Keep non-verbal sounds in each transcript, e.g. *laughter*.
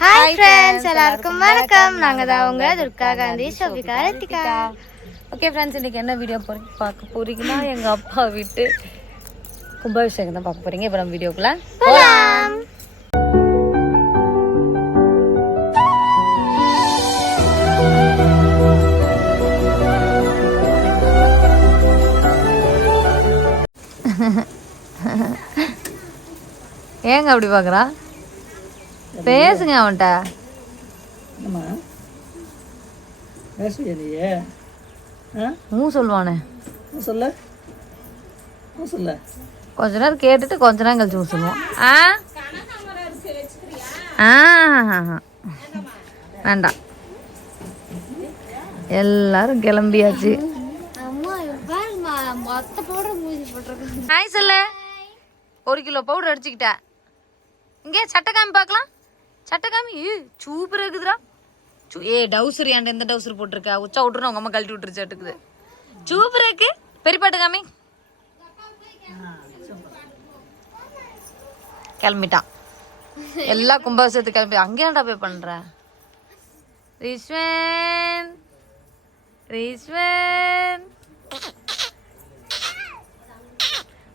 Hi friends எல்லாருக்கும் வணக்கம். நாங்க தான் உங்க துர்கா காந்தி ஷோபிகா ரத்திகா. ஓகே ஃப்ரெண்ட்ஸ் இன்னைக்கு என்ன வீடியோ பார்க்க போறீங்கன்னா எங்க அப்பா வீட்டு கும்பாபிஷேகம் தான் பார்க்க போறீங்க. இப்போ நம்ம வீடியோக்குள்ள ஏங்க அப்படி பார்க்குறா? பேசுங்க அவன்கிட்ட. ஆமா பேசுவியா நீயே? ஆ? மூ சொல்லுவானே. சொல்ல. கொஞ்ச நேரம் கேட்டுட்டு கொஞ்ச நேரம் கழிச்சு ஊ சொல்லுவான் ஆ? ஆ வேண்டாம். எல்லாரும் கிளம்பியாச்சு. ஹாய் சொல்ல. ஒரு கிலோ பவுடர் அடிச்சுக்கிட்ட. இங்கே சட்டை காமி பார்க்கலாம் சட்டை காமி சூப்பராக சூப்பர் இருக்குதுடா. சூ ஏ டவுசர் ஏன்டா எந்த டவுசர் போட்டிருக்கா? உச்சா விட்டுருன்னு உங்க அம்மா கழட்டி விட்டுருச்சு சட்டுக்குது. சூப்பர் இருக்கு. பெரியப்பாட்டு காமி. கிளம்பிட்டான். எல்லா கும்பாபிஷேகத்துக்கு கிளம்பி அங்கேயாண்டா போய் பண்ற? ரிஸ்வன் ரிஸ்வன்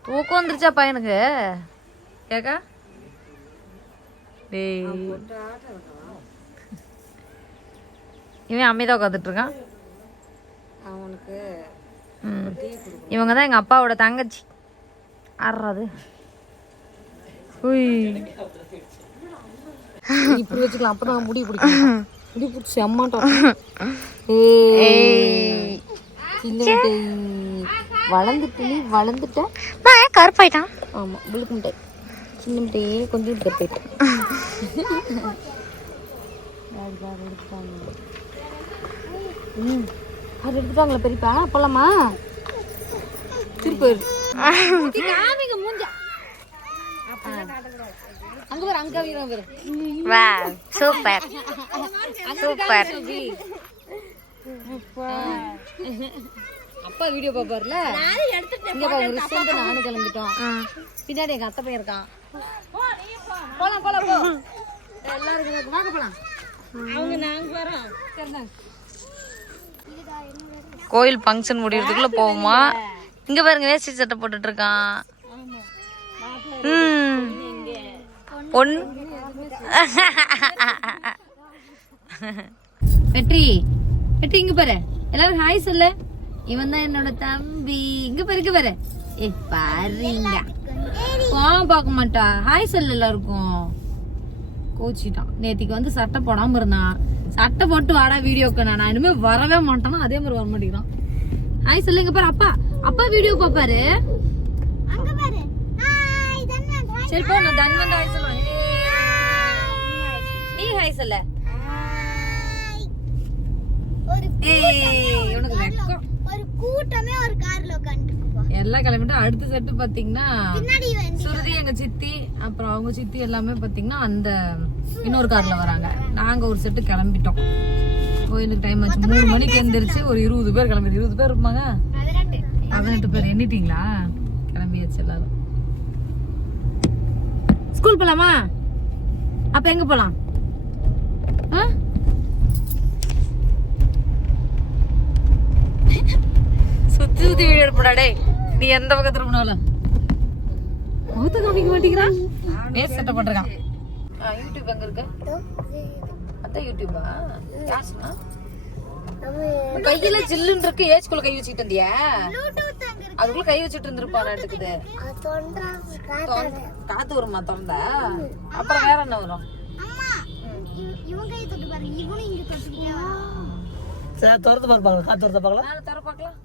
தூக்கம் வந்துருச்சா பையனுக்கு? கேக்கா? டேய். இவன் அமைதியாக உட்காந்துட்டு இருக்கான் அவனுக்கு. இவங்க தான் எங்க அப்பாவோட தங்கச்சி. ஆடுறது உய். இப்படி வச்சுக்கலாம். அப்பதான் முடி பிடிக்கும். முடி பிடிச்சி அம்மாட்டம். வளர்ந்துட்டு நீ வளர்ந்துட்ட? கருப்பாயிட்டான். ஆமா விழுக்கு முட்டை சின்ன ம் அது எடுத்துட்டாங்களா பெரியப்பா? போலாமா? திருப்பி காமிங்க மூஞ்சா அங்க பாரு அங்க வீரம் பாரு வா சூப்பர் சூப்பர் அப்பா வீடியோ பாப்பாருல இங்க பாருங்க ரிசல்ட் நானும் கிளம்பிட்டோம். பின்னாடி எங்க அத்தை பையன் இருக்கான். போலாம் போலாம் போ. எல்லாரும் வாங்க போலாம். அவங்க நாங்க வரோம். சரிதாங்க கோயில் ஃபங்க்ஷன் முடியறதுக்குள்ள போகுமா இங்க பாருங்க வேஷ்டி சட்டை போட்டுட்டு இருக்கான். பொன். வெற்றி. வெற்றி இங்க பாரு. எல்லாரும் ஹாய் சொல்லு. இவன் தான் என்னோட தம்பி. இங்க பாரு இங்க பாரு. ஏ பாருங்க. கோவம் பார்க்க மாட்டா. ஹாய் சொல்லு எல்லாருக்கும். கோச்சிட்டான். நேத்திக்கு வந்து சட்டை போடாம இருந்தான். சட்டை போட்டு வாடா வீடியோக்கு நான். இனிமே வரவே மாட்டானா அதே மாதிரி வர மாட்டேங்கிறான். ஹாய் சொல்லுங்க பாரு அப்பா. அப்பா வீடியோ பாப்பாரு. அங்க பாரு. ஹாய் தன்வந்த். சரி போ நான் தன்வந்த் ஹாய் சொல்லுவேன் நீ ஹாய் சொல்ல. உனக்கு வெக்கம் ஒரு கூட்டமே ஒரு கார்ல உட்காந்துருக்குப்பா எல்லாம் கிளம்பிட்டு அடுத்த செட்டு பாத்தீங்கன்னா சுருதி எங்க சித்தி அப்புறம் அவங்க சித்தி எல்லாமே பாத்தீங்கன்னா அந்த இன்னொரு கார்ல வராங்க. நாங்க ஒரு செட்டு கிளம்பிட்டோம். கோயிலுக்கு டைம் ஆச்சு. மூணு மணிக்கு எந்திரிச்சு ஒரு இருபது பேர் கிளம்பி இருபது பேர் இருப்பாங்க? பதினெட்டு. பேர். எண்ணிட்டீங்களா? கிளம்பியாச்சு எல்லாரும். ஸ்கூல் போலாமா? அப்ப எங்க போலாம்? ஆ? சுத்தி சுத்தி வீடியோ எடுப்படா டேய். நீ எந்த பக்கத்துல திரும்பினாலும் முகத்தை காமிக்க மாட்டேங்கிறான் வேஸ்ட் செட்டப் பண்றான் யூடியூப் எங்க இருக்கு? அதான் யூடியூபா உன் கையில ஜில்லுன்னு இருக்கு. ஏஜ்குள்ள கை வச்சுக்கிட்டு இருந்தியா? அதுக்குள்ள கை வச்சுட்டு இருந்திருப்பா நாட்டுக்குது அது தொண்டா காத்து வருமா திறந்தா அப்புறம் வேற என்ன வரும்? சரி திறந்து பாரு பார்க்கலாம் காத்து நானும் தர பார்க்கலாம்.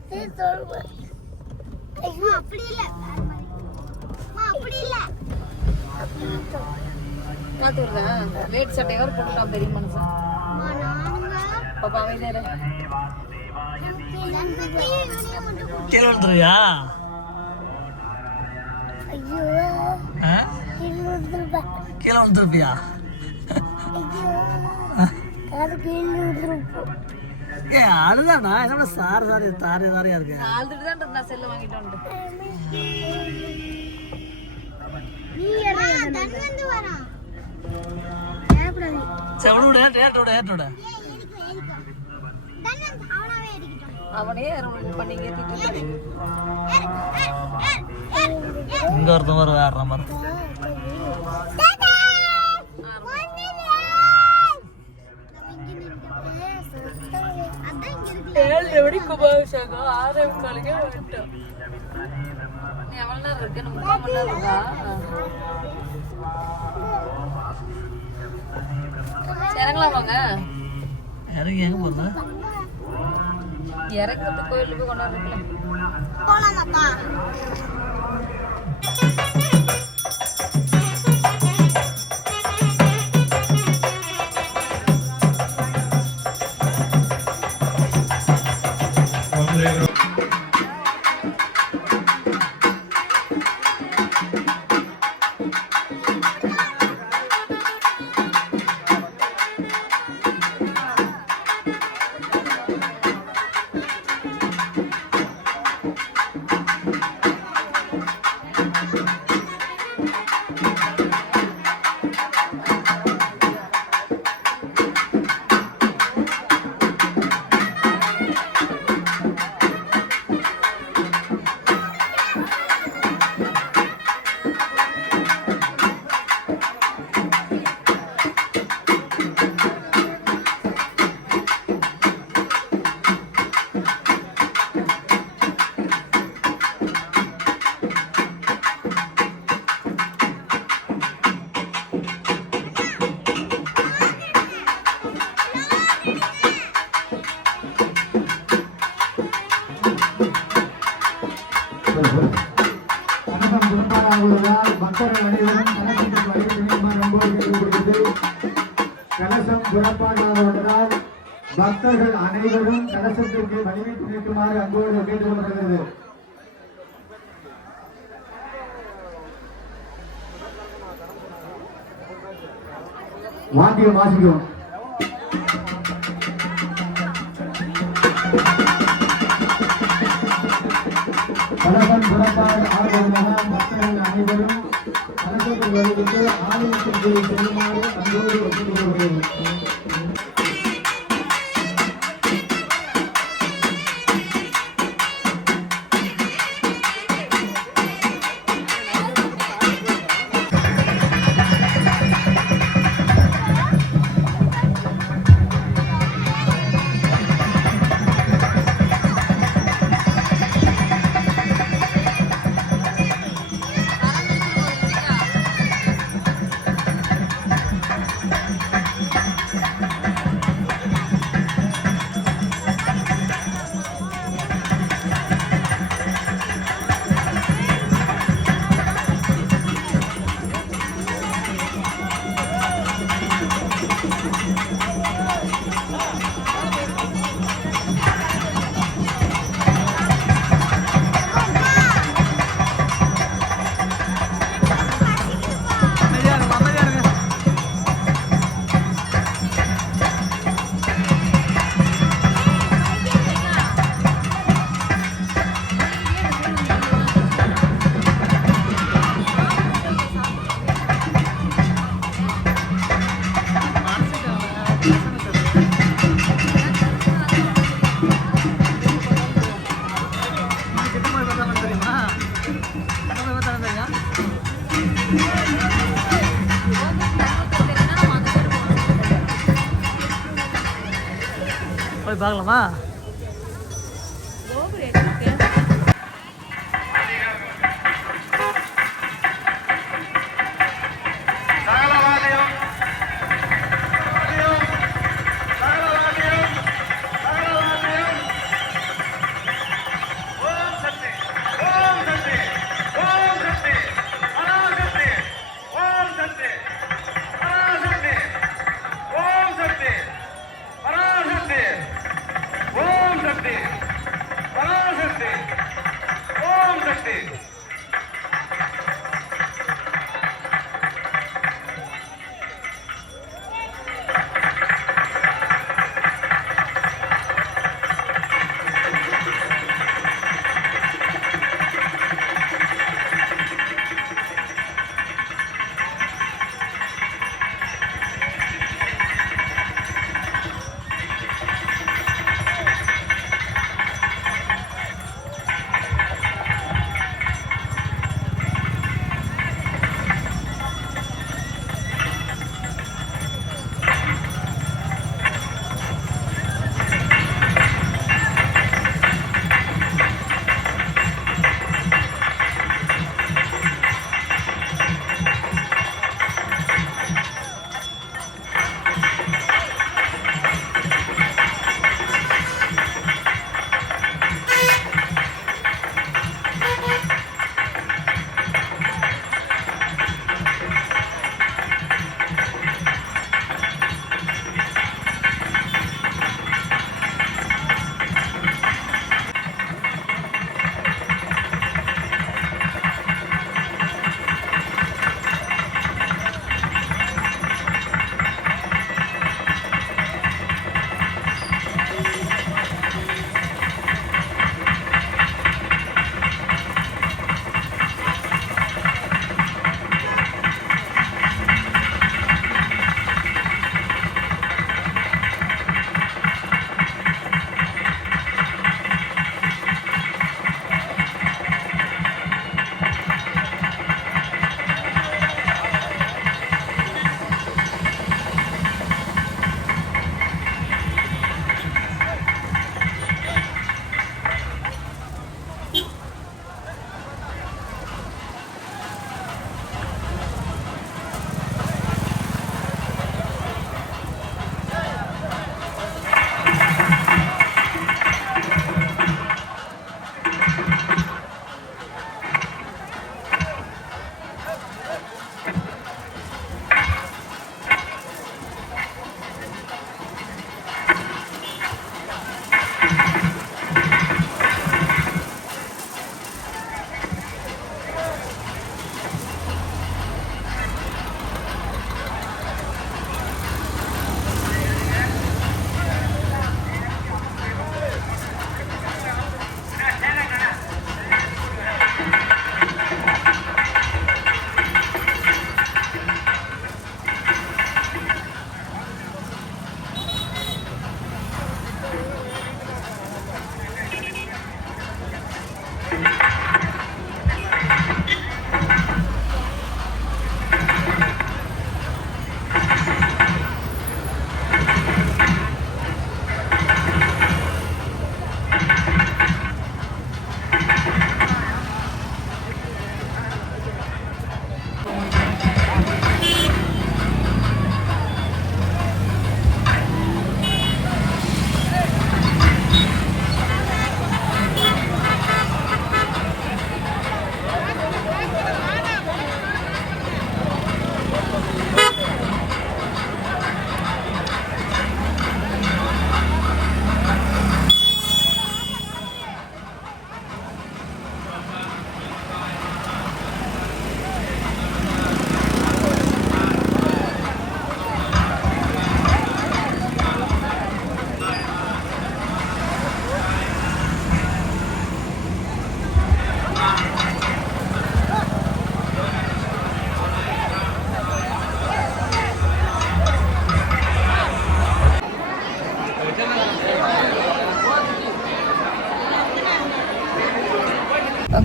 ஐயோ அப்படி இல்ல. வேற மாதிரி. அம்மா, அப்படி இல்ல. காத்து வருதா வேட் சட்டை வர போட்டுட்டான் பெரிய மனுஷன். அம்மா, நானுங்க. பாப்பா அமைதியா இரு. கீழே விழுந்துருவியா கீழே விழுந்துருப்பியா ஏ அதுதானா என்னோட சாரி சாரி தாரி தாரியா இருக்கு? அழுதுட்டு தான் இருந்தா செல்லு வாங்கிட்டு வந்துட்டு நீ தன்வந்து வரான் சரி ஏழு மணிக்கு உபயோகிச்சாங்க ஆறே முக்காலுக்கே வந்துட்டோம் நீ நேரம் இருக்கு நம்ம முக்கால் நேரம் இருக்கா இறங்கலாம் வாங்க இறங்கி எங்க இறங்கிறது கோயிலுக்கு போய் கொண்டாடுறீங்களா போலாமாப்பா? கொள்வதால் உள்ளதால் பக்தர்கள் அனைவரும் கலசத்துக்கு வழி துணியுமாறு அன்போடு கேட்டுக்கொள்கிறது கலசம் புறப்பாடாதவர்களால் பக்தர்கள் அனைவரும் கலசத்திற்கு வலிமை துணிக்குமாறு அன்போடு கேட்டுக்கொள்ளப்படுகிறது வாத்தியம் வாசிக்கும் வணக்கம். கலசத்தில் வருகின்ற ஆலயத்திற்கு செல்லுமாறு அன்போடு ஒப்புக்கொள்கிறேன் போய் பார்க்கலாமா?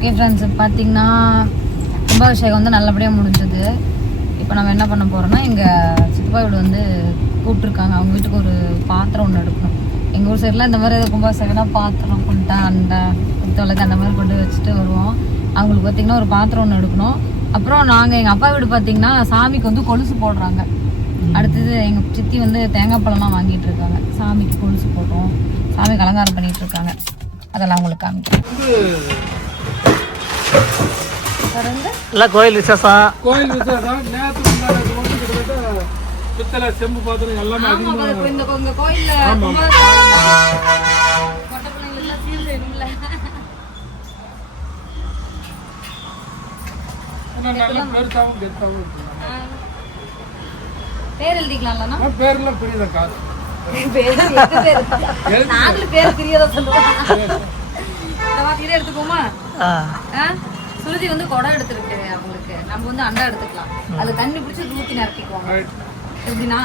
ஓகே ஃப்ரெண்ட்ஸ் பார்த்தீங்கன்னா கும்பாபிஷேகம் வந்து நல்லபடியாக முடிஞ்சது. இப்போ நம்ம என்ன பண்ண போகிறோம்னா எங்கள் சித்தப்பா வீடு வந்து கூப்பிட்ருக்காங்க அவங்க வீட்டுக்கு ஒரு பாத்திரம் ஒன்று எடுக்கணும். எங்கள் ஊர் சைடில் இந்த மாதிரி கும்பாபிஷேகம்னா பாத்திரம் குண்டா அண்டை குத்தவளுக்கு அந்த மாதிரி கொண்டு வச்சுட்டு வருவோம். அவங்களுக்கு பார்த்தீங்கன்னா ஒரு பாத்திரம் ஒன்று எடுக்கணும். அப்புறம் நாங்கள் எங்கள் அப்பா வீடு பார்த்தீங்கன்னா சாமிக்கு வந்து கொலுசு போடுறாங்க. அடுத்தது எங்கள் சித்தி வந்து தேங்காய் பழம்லாம் வாங்கிட்டு இருக்காங்க. சாமிக்கு கொலுசு போடுறோம். சாமிக்கு அலங்காரம் பண்ணிட்டு இருக்காங்க. அதெல்லாம் உங்களுக்கு காமிக்கிறேன். எல்லாம் கோயில் விசேஷம். கோயில் விசேஷம். நேற்று கிட்டத்தட்ட பித்தளை செம்பு பாத்திரம் எல்லாமே அதிகமாக இந்த கோயில்ல பேர் எழுதிக்கலாம்லண்ணா ஆனா பேர்லாம் பெரியதான் காசு. நாங்களும் பேர் தெரியாத சொல்லுவோம். இதை எடுத்துக்கோமா? சுருதி வந்து குடம் எடுத்துருக்கு அவங்களுக்கு. நம்ம வந்து அண்டா எடுத்துக்கலாம். அதுல தண்ணி பிடிச்சி ஊத்தி நிரப்பிக்குவாங்க. ரைட் எப்படின்னா?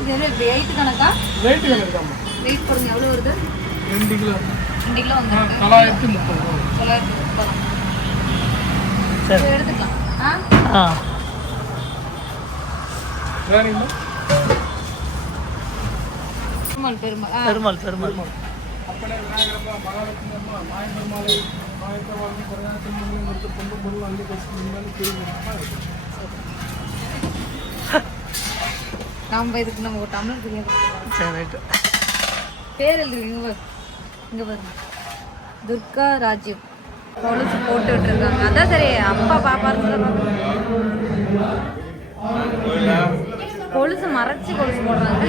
இது என்ன வெயிட் கணக்கா? இருக்காமா வெயிட் போடுங்க எவ்வளவு வருது? ரெண்டு கிலோ. ரெண்டு கிலோ வந்து தொள்ளாயிரத்தி முப்பது ரூபா. தொள்ளாயிரத்தி முப்பது. சரி. இதை எடுத்துக்கலாம். ஆ? பெருமாள் பெருமாள். பெருமாள் பெருமாள். அப்பனே விநாயகரப்பா மகாலட்சுமி அம்மா மாயப்பெருமாளை மாயப்பெருமாளை குறையாத மங்கலம் கொடுத்து பொண்ணு பொருள் முன்னாடி திரும்பி நாம இதுக்கு நம்ம ஒரு டம்ளர் தெரியாது சரி ரைட்டு. பேர் எழுதுங்க இங்க பாரு. இங்க பாருங்க. துர்கா ராஜீவ் கொலுசு போட்டு விட்டுருக்காங்க. அதான் சரி அப்பா பாப்பாரு கொலுசு மறைச்சு கொலுசு போடுறாங்க.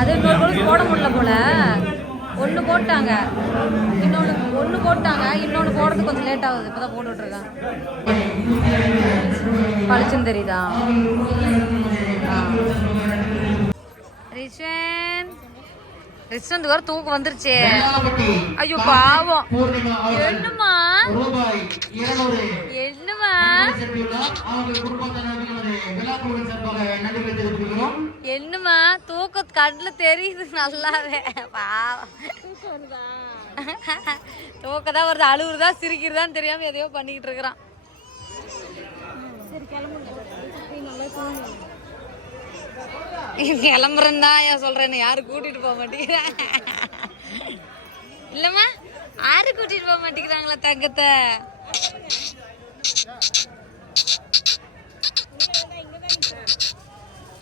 அது இன்னொரு கொலுசு போட முடியல போல. ஒன்று போட்டாங்க. இன்னொன்று ஒன்று போட்டாங்க. இன்னொன்று போடுறது கொஞ்சம் லேட் ஆகுது. இப்போ தான் போட்டு விட்ருக்காங்க பளிச்சுன்னு தெரியுதா ஆ. ரிஷ்வன் ரிஷ்வன் வர தூக்கம் வந்துருச்சே. ஐயோ பாவம். என்னம்மா? ரூபாய் இருநூறு. என்னம்மா தூக்க கண்ணில் தெரியுது நல்லாவே. பாவம். தூக்கம் தான் வருது அழுகுறதா சிரிக்கிறதான்னு தெரியாம எதையோ பண்ணிக்கிட்டு இருக்கிறான். கிளம்புறேன் தான் ஏன் சொல்றேன்னு யாரும் கூட்டிட்டு போக மாட்டேங்கிறேன் இல்லம்மா யாரு கூட்டிட்டு போக மாட்டேங்கிறாங்களா தங்கத்தை? என்னடி தொட்டில போட்டா அப்பா வீட்டுக்கு வந்துட்டோம்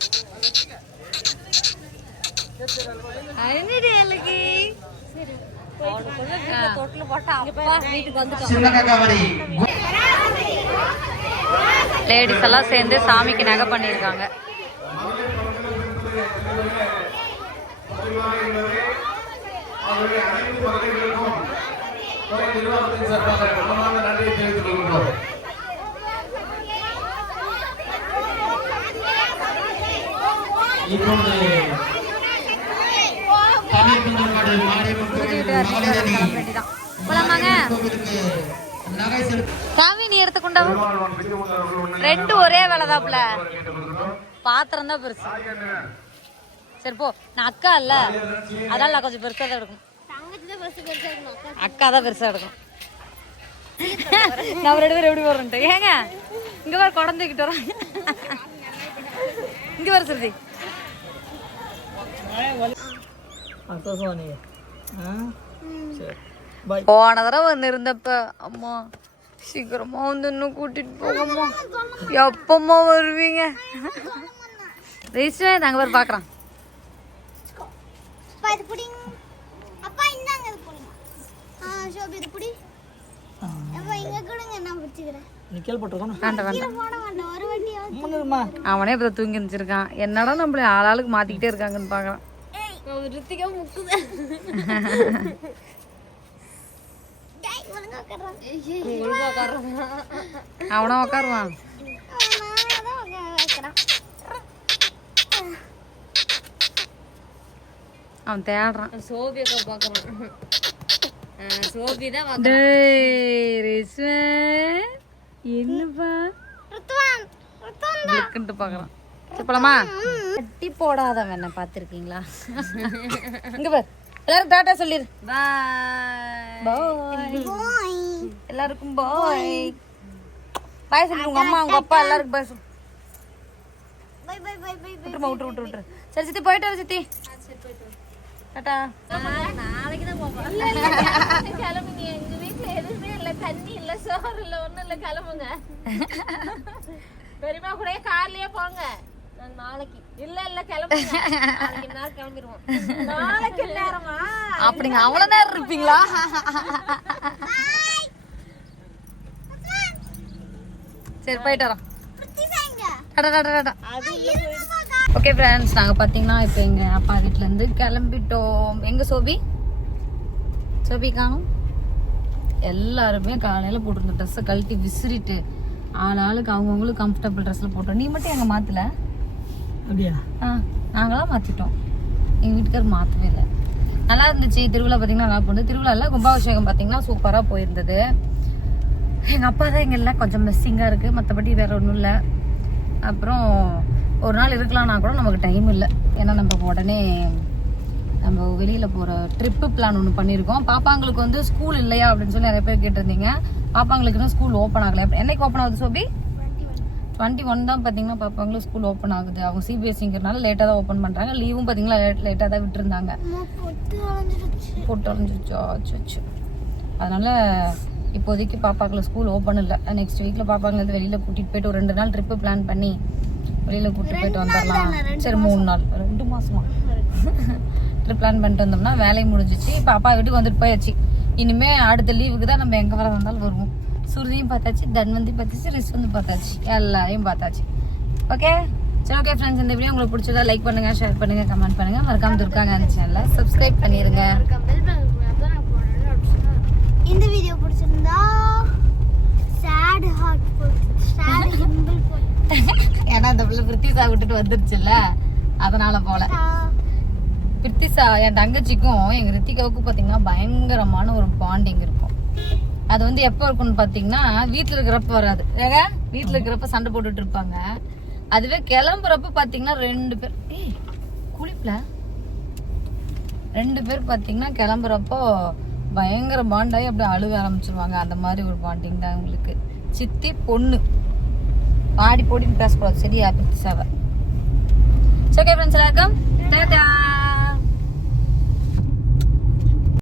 சிவகங்கவரி லேடிஸ் எல்லாம் சேர்ந்து சாமிக்கு நகை பண்ணியிருக்காங்க. நிர்வாகத்தின் சார்பாக மனமார்ந்த நன்றியை தெரிவித்துக் கொள்கிறோம் இப்பொழுது தமிழ் குந்தக்காடு மாரியம்மன் சாமி நீ எடுத்துக்கொண்டாவா? ரெண்டு ஒரே வேலைதாப்புல. பாத்திரம் தான் பெருசு. சரி போ. நான் அக்கா இல்ல. அதனால நான் கொஞ்சம் பெருசா தான் எடுக்கணும். அக்கா தான் பெருசா எடுக்கணும். நம்ம ரெண்டு பேரும் எப்படி போறோம்ட்டு ஏங்க இங்க வர குழந்தைக்கிட்டு வரோம் இங்க வர சுருதி சந்தோஷம் நீ ஆ சரி பாய் போன தடவை வந்து இருந்தப்ப அம்மா சீக்கிரமா வந்து இன்னும் கூட்டிட்டு போங்கம்மா. எப்பம்மா வருவீங்க? ரிஸ்வே நாங்க பேர் பாக்குறோம் அப்பா இது புடிங்க அப்பா இந்தாங்க இது புடிங்க. ஆ ஷோபி இது புடி. அப்பா இங்க கொடுங்க நான் பிடிச்சிக்கிறேன். நீ கேள்விப்பட்டிருக்கணும் வேண்டாம் வேண்டாம். அவனே இப்போ தூங்கி இருந்துச்சிருக்கான் என்னடா நம்மள ஆளாளுக்கு மாத்திக்கிட்டே இருக்காங்கன்னு உட்கார்றான் அவனும் உட்காருவான் நான் தான் உட்கார வைக்கிறேன் அவன் தேடுறான் சோபியக்கா பாக்குறோம் சோபி தான் என்னப்பா இருக்குன்ட்டு பாக்குறான். சரி போலாமா? கட்டி போடாதவன் என்ன பார்த்துருக்கீங்களா? இங்க பார். எல்லாரும் டாட்டா சொல்லிரு. பாய் போய் எல்லாருக்கும் பாய் பாய் சொல்லு. உங்க அம்மா உங்க அப்பா எல்லாருக்கும் பாய் சொல்லு. விட்டுருமா விட்டுரு விட்டுரு விட்டுரு. சரி சித்தி போயிட்டு வர சித்தி. டாட்டா. நாளைக்கு தான் போவோம். கிளம்புங்க. எங்க வீட்டுல எதுவுமே இல்ல. தண்ணி இல்ல சோறு இல்ல ஒண்ணும் இல்ல. கிளம்புங்க. பெரியமா கூட கார்லயே போங்க. நான் நாளைக்கு. இல்ல இல்ல கிளம்புங்க. நாளைக்கு நேரம் கிளம்பிடுவோம் நாளைக்கு நேரமா அப்படிங்க. அவ்வளவு நேரம் இருப்பீங்களா? சரி போயிட்டு வரோம். ஓகே ஃப்ரெண்ட்ஸ் நாங்கள் பார்த்தீங்கன்னா இப்போ எங்கள் அப்பா வீட்டிலேருந்து கிளம்பிட்டோம். எங்கே சோபி? சோபி காணும் எல்லாருமே காலையில் போட்டிருந்த ட்ரெஸ்ஸை கழட்டி விசிறிட்டு ஆள் ஆளுக்கு அவங்கவுங்களுக்கு கம்ஃபர்டபுள் ட்ரெஸ்ஸில் போட்டோம். நீ மட்டும் எங்கள் மாற்றல அப்படியா? ஆ நாங்களாம் மாற்றிட்டோம் எங்கள் வீட்டுக்கார் மாற்றவே இல்லை. நல்லா இருந்துச்சு. திருவிழா பார்த்தீங்கன்னா நல்லா போனது. திருவிழாவில் கும்பாபிஷேகம் பார்த்தீங்கன்னா சூப்பராக போயிருந்தது. எங்கள் அப்பா தான் எங்கள் எல்லாம் கொஞ்சம் மிஸ்ஸிங்காக இருக்குது மற்றபடி வேற ஒன்றும் இல்லை. அப்புறம் ஒரு நாள் இருக்கலாம்னா கூட நமக்கு டைம் இல்லை. ஏன்னா நம்ம உடனே நம்ம வெளியில் போகிற ட்ரிப்பு பிளான் ஒன்று பண்ணியிருக்கோம் பாப்பாங்களுக்கு வந்து ஸ்கூல் இல்லையா அப்படின்னு சொல்லி நிறைய பேர் கேட்டிருந்தீங்க. பாப்பாங்களுக்குன்னு ஸ்கூல் ஓப்பன் ஆகலை. என்னைக்கு ஓப்பன் ஆகுது சோபி? டுவெண்ட்டி ஒன் தான் பார்த்தீங்கன்னா பாப்பாங்களுக்கு ஸ்கூல் ஓப்பன் ஆகுது. அவங்க சிபிஎஸ்சிங்கிறனால லேட்டாக தான் ஓப்பன் பண்ணுறாங்க லீவும் பார்த்தீங்கன்னா லேட்டாக தான் விட்டுருந்தாங்க. பொட்டு அலைஞ்சிருச்சோ. அச்சோ அதனால இப்போதைக்கு பாப்பாக்களை ஸ்கூல் ஓப்பன் இல்லை. நெக்ஸ்ட் வீக்கில் பாப்பாங்களை வந்து வெளியில் கூட்டிகிட்டு போயிட்டு ஒரு ரெண்டு நாள் ட்ரிப்பு பிளான் பண்ணி வெளியில் கூட்டிட்டு போயிட்டு வந்துடலாம். சரி மூணு நாள். ரெண்டு மாசமா? *laughs* ட்ரிப் பிளான் பண்ணிட்டு வந்தோம்னா வேலை முடிஞ்சிச்சு. இப்போ அப்பா வீட்டுக்கு வந்துட்டு போயாச்சு. இனிமே அடுத்த லீவுக்கு தான் நம்ம எங்கே வர வந்தாலும் வருவோம். சுருதியும் பார்த்தாச்சு தன்வந்தி பார்த்தாச்சு ரிஸ் வந்து பார்த்தாச்சு எல்லாரையும் பார்த்தாச்சு. ஓகே சரி ஓகே ஃப்ரெண்ட்ஸ் இந்த வீடியோ உங்களுக்கு பிடிச்சதா லைக் பண்ணுங்க ஷேர் பண்ணுங்க கமெண்ட் பண்ணுங்க. மறக்காம துர்காங்க அந்த சேனலை சப்ஸ்கிரைப் பண்ணிருங்க. இந்த வீடியோ பிடிச்சிருந்தா சேட் ஹார்ட் சேட் சிம்பிள் ஏன்னா அந்த பிள்ளை பிரித்திசா விட்டுட்டு வந்துருச்சுல்ல. அதனால போல. பிரித்திசா என் தங்கச்சிக்கும் எங்க ரித்திகாவுக்கும் பாத்தீங்கன்னா பயங்கரமான ஒரு பாண்டிங் இருக்கும். அது வந்து எப்போ இருக்கும்னு பாத்தீங்கன்னா வீட்டுல இருக்கிறப்ப வராது. ஏங்க? வீட்டுல இருக்கிறப்ப சண்டை போட்டுட்டு இருப்பாங்க. அதுவே கிளம்புறப்ப பாத்தீங்கன்னா ரெண்டு பேர் ஏய் குளிப்புல? ரெண்டு பேர் பாத்தீங்கன்னா கிளம்புறப்போ பயங்கர பாண்டாகி அப்படியே அழுக ஆரம்பிச்சிருவாங்க. அந்த மாதிரி ஒரு பாண்டிங் தான் உங்களுக்கு சித்தி பொண்ணு. பாடி போடின்னு பேசக்கூடாது. சரியா பிரித்திசாவை ஓகே ஃப்ரெண்ட்ஸ் எல்லாருக்கும்? டாடா